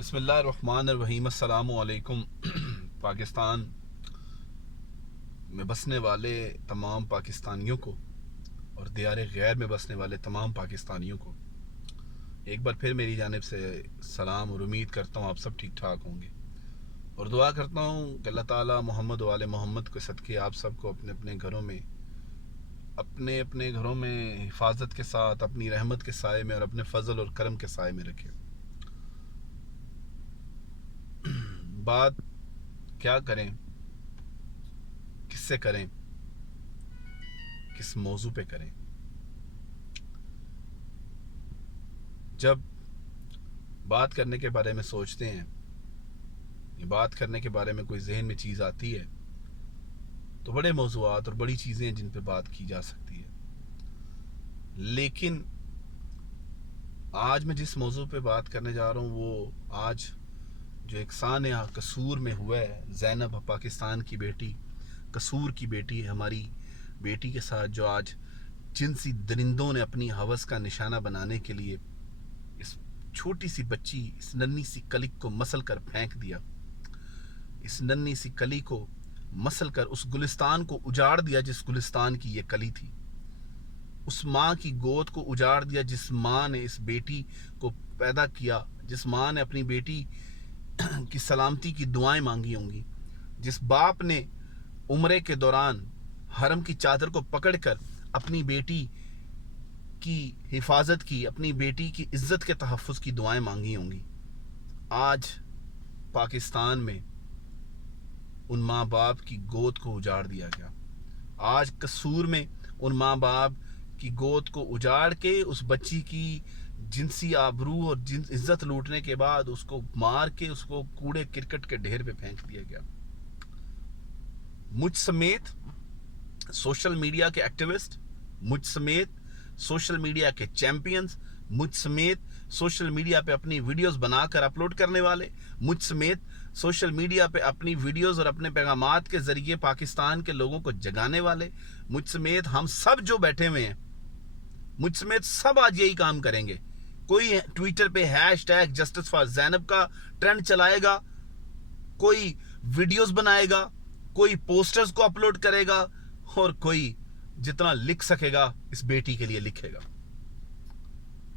बिस्मिल्लाहिर्रहमानिर्रहीम। अस्सलामु अलैकुम। पाकिस्तान में बसने वाले तमाम पाकिस्तानियों को और दियार गैर में बसने वाले तमाम पाकिस्तानियों को एक बार फिर मेरी जानिब से सलाम और उम्मीद करता हूँ आप सब ठीक ठाक होंगे और दुआ करता हूँ कि अल्लाह ताला मोहम्मद वाले मोहम्मद के सदक़े आप सबको अपने अपने घरों में हिफाजत के साथ अपनी रहमत के साए में और अपने फजल और करम के साए में रखे। बात क्या करें, किससे करें, किस मौजू पे करें? जब बात करने के बारे में सोचते हैं, बात करने के बारे में कोई जहन में चीज़ आती है तो बड़े मौज़ूआत और बड़ी चीज़ें हैं जिन पे बात की जा सकती है। लेकिन आज मैं जिस मौजू पे बात करने जा रहा हूँ वो आज जो एक सानिया कसूर में हुआ है, ज़ैनब पाकिस्तान की बेटी, कसूर की बेटी, हमारी बेटी के साथ जो आज जिनसी दरिंदों ने अपनी हवस का निशाना बनाने के लिए इस छोटी सी बच्ची, इस नन्ही सी कली को मसल कर फेंक दिया, इस नन्ही सी कली को मसल कर उस गुलिस्तान को उजाड़ दिया जिस गुलिस्तान की ये कली थी, उस माँ की गोद को उजाड़ दिया जिस माँ ने इस बेटी को पैदा किया, जिस माँ ने अपनी बेटी की सलामती की दुआएं मांगी होंगी, जिस बाप ने उम्रे के दौरान हरम की चादर को पकड़कर अपनी बेटी की हिफाजत की, अपनी बेटी की इज्जत के तहफ़्फ़ुज़ की दुआएं मांगी होंगी। आज पाकिस्तान में उन माँ बाप की गोद को उजाड़ दिया गया। आज कसूर में उन माँ बाप की गोद को उजाड़ के उस बच्ची की जिनसी आबरू और इज्जत लूटने के बाद उसको मार के उसको कूड़े क्रिकेट के ढेर पे फेंक दिया गया। मुझ समेत सोशल मीडिया के एक्टिविस्ट, मुझ समेत सोशल मीडिया के चैंपियंस, मुझ समेत सोशल मीडिया पे अपनी वीडियोस बनाकर अपलोड करने वाले, मुझ समेत सोशल मीडिया पे अपनी वीडियोस और अपने पैगामात के जरिए पाकिस्तान के लोगों को जगाने वाले, मुझ समेत हम सब जो बैठे हुए हैं, मुझ समेत सब आज यही काम करेंगे। कोई ट्विटर पे हैशटैग जस्टिस फॉर ज़ैनब का ट्रेंड चलाएगा, कोई वीडियोस बनाएगा, कोई पोस्टर्स को अपलोड करेगा और कोई जितना लिख सकेगा इस बेटी के लिए लिखेगा।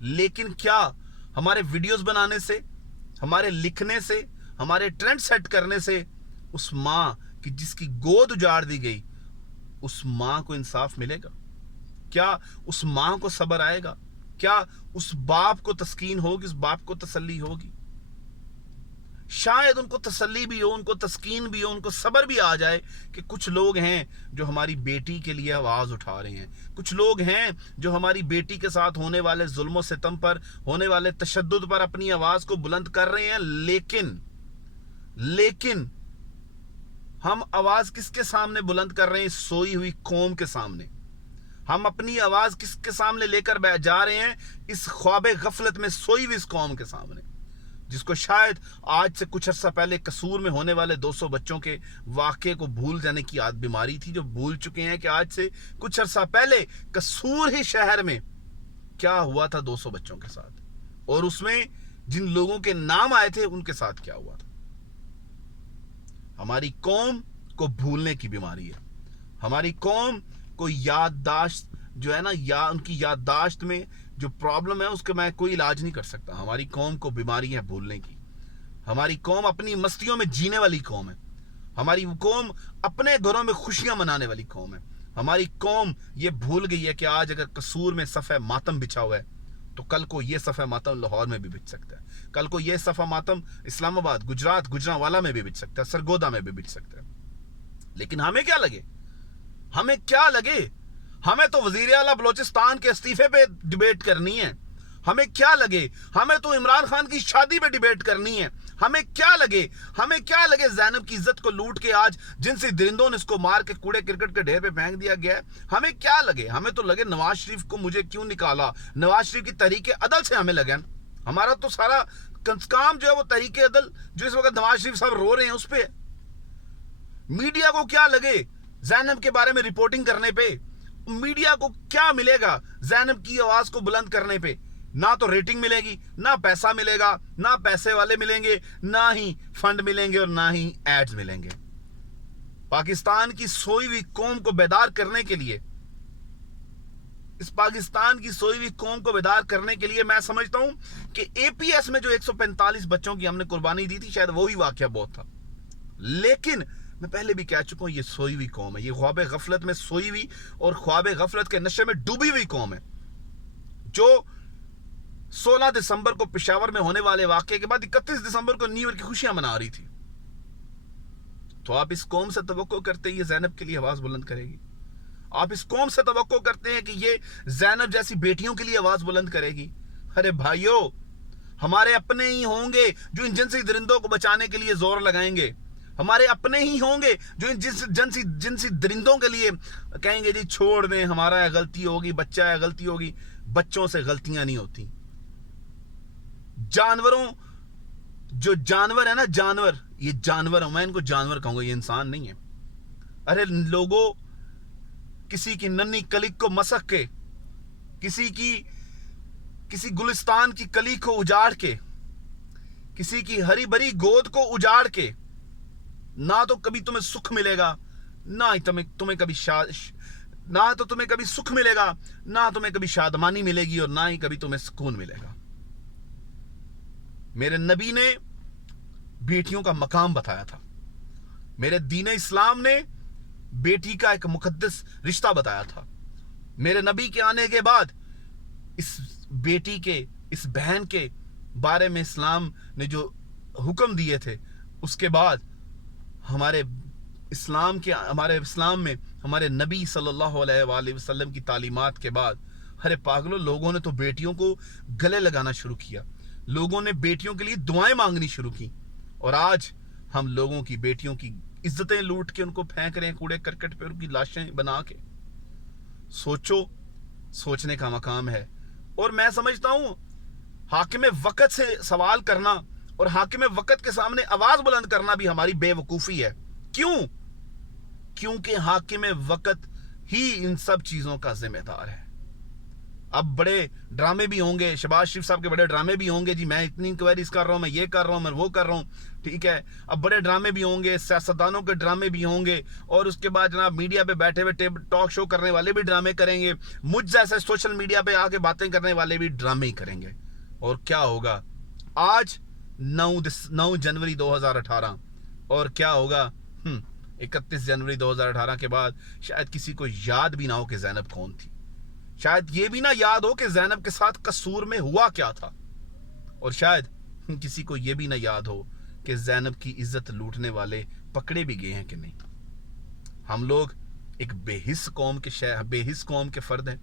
लेकिन क्या हमारे वीडियोस बनाने से, हमारे लिखने से, हमारे ट्रेंड सेट करने से उस माँ की जिसकी गोद उजाड़ दी गई, उस माँ को इंसाफ मिलेगा? क्या उस माँ को सब्र आएगा? क्या उस बाप को तस्कीन होगी, उस बाप को तसल्ली होगी? शायद उनको तसल्ली भी हो, उनको तस्कीन भी हो, उनको सब्र भी आ जाए कि कुछ लोग हैं जो हमारी बेटी के लिए आवाज उठा रहे हैं, कुछ लोग हैं जो हमारी बेटी के साथ होने वाले जुल्म और सितम पर, होने वाले तशद्दुद पर अपनी आवाज को बुलंद कर रहे हैं। लेकिन हम आवाज किसके सामने बुलंद कर रहे हैं? सोई हुई कौम के सामने। हम अपनी आवाज किसके सामने लेकर जा रहे हैं? इस ख्वाबे गफलत में सोई हुई इस कौम के सामने, जिसको शायद आज से कुछ अर्सा पहले कसूर में होने वाले 200 बच्चों के वाक़े को भूल जाने की बीमारी थी, जो भूल चुके हैं कि आज से कुछ अर्सा पहले कसूर ही शहर में क्या हुआ था 200 बच्चों के साथ, और उसमें जिन लोगों के नाम आए थे उनके साथ क्या हुआ था। हमारी कौम को भूलने की बीमारी है, हमारी कौम को याददाश्त जो है ना, या उनकी याददाश्त में जो प्रॉब्लम है उसका मैं कोई इलाज नहीं कर सकता। हमारी कौम को बीमारी है भूलने की। हमारी कौम अपनी मस्तियों में जीने वाली कौम है। हमारी कौम अपने घरों में खुशियां मनाने वाली कौम है। हमारी कौम ये भूल गई है कि आज अगर कसूर में सफ़े मातम बिछा हुआ है तो कल को ये सफ़े मातम लाहौर में भी बिछ सकता है, कल को ये सफ़ा मातम इस्लामाबाद, गुजरात, गुजरांवाला में भी बिछ सकता है, सरगोदा में भी बिछ सकता है। लेकिन हमें क्या लगे, हमें क्या लगे? हमें तो वजीर आला बलोचिस्तान के इस्तीफे पे डिबेट करनी है। हमें क्या लगे, हमें तो इमरान खान की शादी पे डिबेट करनी है। हमें क्या लगे ज़ैनब की इज्जत को लूट के आज जिनसे दरिंदों ने इसको मार के कूड़े क्रिकेट के ढेर पे फेंक दिया गया है। हमें क्या लगे, हमें तो लगे नवाज शरीफ को मुझे क्यों निकाला, नवाज शरीफ की तहरीक अदल से हमें लगे। हमारा तो सारा काम जो है वो तहरीक अदल, जो इस वक्त नवाज शरीफ साहब रो रहे हैं, उस पर। मीडिया को क्या लगे ज़ैनब के बारे में रिपोर्टिंग करने पे? मीडिया को क्या मिलेगा ज़ैनब की आवाज को बुलंद करने पे? ना तो रेटिंग मिलेगी, ना पैसा मिलेगा, ना पैसे वाले मिलेंगे, ना ही फंड मिलेंगे और ना ही एड्स मिलेंगे। पाकिस्तान की सोई हुई कौम को बेदार करने के लिए, इस पाकिस्तान की सोई हुई कौम को बेदार करने के लिए मैं समझता हूं कि एपीएस में जो 145 बच्चों की हमने कुर्बानी दी थी, शायद वही वाकया बहुत था। लेकिन मैं पहले भी कह चुका हूं, ये सोई हुई कौम है, ये ख्वाब गफलत में सोई हुई और ख्वाब गफलत के नशे में डूबी हुई कौम है, जो 16 दिसंबर को पेशावर में होने वाले वाकये के बाद 31 दिसंबर को न्यू ईयर की खुशियां मना रही थी। तो आप इस कौम से तवक्को करते हैं ये ज़ैनब के लिए आवाज बुलंद करेगी? आप इस कौम से तवक्को करते हैं कि ये ज़ैनब जैसी बेटियों के लिए आवाज बुलंद करेगी? अरे भाइयों, हमारे अपने ही होंगे जो इन जिनसी दरिंदों को बचाने के लिए जोर लगाएंगे। हमारे अपने ही होंगे जो इन जिनसी दरिंदों के लिए कहेंगे जी छोड़ दें, हमारा है गलती होगी, बच्चा है गलती होगी। बच्चों से गलतियां नहीं होती। जानवरों, जो जानवर है ना, जानवर, ये जानवर, मैं इनको जानवर कहूंगा, ये इंसान नहीं है। अरे लोगों, किसी की नन्ही कलिक को मसक के, किसी गुलिस्तान की कली को उजाड़ के, किसी की हरी भरी गोद को उजाड़ के, ना तो कभी तुम्हें सुख मिलेगा, ना ही तुम्हें कभी ना तो तुम्हें कभी सुख मिलेगा, ना तुम्हें कभी शादमानी मिलेगी, और ना ही कभी तुम्हें सुकून मिलेगा। मेरे नबी ने बेटियों का मकाम बताया था। मेरे दीन इस्लाम ने बेटी का एक मुकद्दस रिश्ता बताया था। मेरे नबी के आने के बाद इस बेटी के, इस बहन के बारे में इस्लाम ने जो हुक्म दिए थे, उसके बाद हमारे इस्लाम में हमारे नबी सल्लल्लाहु अलैहि वसल्लम की तालीमात के बाद, अरे पागलों, लोगों ने तो बेटियों को गले लगाना शुरू किया, लोगों ने बेटियों के लिए दुआएं मांगनी शुरू की, और आज हम लोगों की बेटियों की इज्जतें लूट के उनको फेंक रहे हैं कूड़े करकट पे, उनकी लाशें बना के। सोचो, सोचने का मकाम है। और मैं समझता हूं हाकिम वक्त से सवाल करना और हाकिम वक्त के सामने आवाज बुलंद करना भी हमारी बेवकूफी है। क्यों? क्योंकि हाकिम वक्त ही इन सब चीजों का जिम्मेदार है। अब बड़े ड्रामे भी होंगे, शहबाज शरीफ साहब के बड़े ड्रामे भी होंगे, जी मैं इतनी इंक्वायरीज कर रहा हूं, मैं ये कर रहा हूं, मैं वो कर रहा हूं, ठीक है। अब बड़े ड्रामे भी होंगे, सियासतदानों के ड्रामे भी होंगे, और उसके बाद जनाब मीडिया पे बैठे हुए टॉक शो करने वाले भी ड्रामे करेंगे, मुझ जैसे सोशल मीडिया पे आके बातें करने वाले भी ड्रामे ही करेंगे। और क्या होगा आज 9 जनवरी 2018, और क्या होगा 31 जनवरी 2018 के बाद? शायद किसी को याद भी ना हो कि ज़ैनब कौन थी, शायद ये भी ना याद हो कि ज़ैनब के साथ कसूर में हुआ क्या था, और शायद किसी को ये भी ना याद हो कि ज़ैनब की इज्जत लूटने वाले पकड़े भी गए हैं कि नहीं। हम लोग एक बेहिस कौम के फर्द हैं,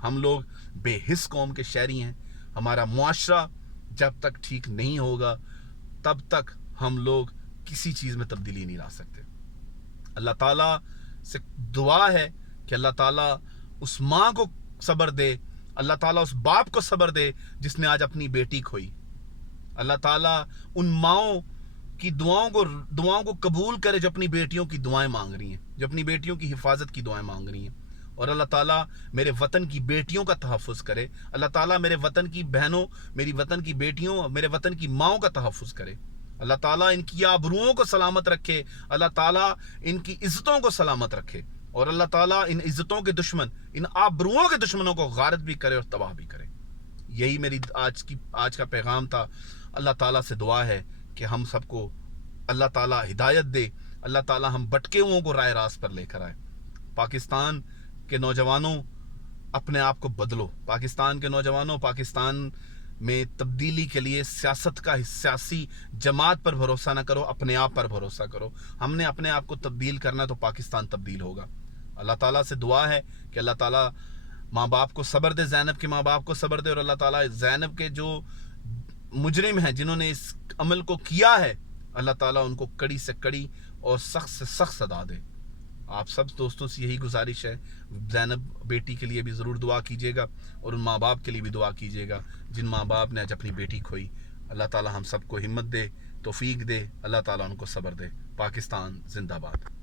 हम लोग बेहिस कौम के शहरी हैं। हमारा मुआशरा जब तक ठीक नहीं होगा तब तक हम लोग किसी चीज़ में तब्दीली नहीं ला सकते। अल्लाह ताला से दुआ है कि अल्लाह ताला उस माँ को सब्र दे, अल्लाह ताला उस बाप को सब्र दे जिसने आज अपनी बेटी खोई। अल्लाह ताला उन माओं की दुआओं को कबूल करे जो अपनी बेटियों की दुआएं मांग रही हैं, जो अपनी बेटियों की हिफाजत की दुआएं मांग रही हैं। और अल्लाह ताला मेरे वतन की बेटियों का तहफ़्फ़ुज़ करे। अल्लाह ताला मेरे वतन की बहनों, मेरी वतन की बेटियों, मेरे वतन की माओं का तहफ़्फ़ुज़ करे। अल्लाह ताला इनकी आबरूओं को सलामत रखे, अल्लाह ताला इनकी इज्जतों को सलामत रखे, और अल्लाह ताला इन इज्जतों के दुश्मन, इन आबरूओं के दुश्मनों को गारत भी करे और तबाह भी करे। यही मेरी आज का पैगाम था। अल्लाह ताला से दुआ है कि हम सबको अल्लाह ताला हिदायत दे, अल्लाह ताला हम भटके हुओं को राह रास्त पर लेकर आए। पाकिस्तान के नौजवानों, अपने आप को बदलो। पाकिस्तान के नौजवानों, पाकिस्तान में तब्दीली के लिए सियासी जमात पर भरोसा ना करो, अपने आप पर भरोसा करो। हमने अपने आप को तब्दील करना तो पाकिस्तान तब्दील होगा। अल्लाह ताला से दुआ है कि अल्लाह ताला माँ बाप को सब्र दे, ज़ैनब के माँ बाप को सब्र दे, और अल्लाह ताला ज़ैनब के जो मुजरिम हैं जिन्होंने इस अमल को किया है, अल्लाह ताला उनको कड़ी से कड़ी और सख्त से सख्त सजा दे। आप सब दोस्तों से यही गुजारिश है, ज़ैनब बेटी के लिए भी ज़रूर दुआ कीजिएगा, और उन माँ बाप के लिए भी दुआ कीजिएगा जिन माँ बाप ने आज अपनी बेटी खोई। अल्लाह ताला हम सबको हिम्मत दे, तौफीक दे, अल्लाह ताला उनको सब्र दे। पाकिस्तान जिंदाबाद।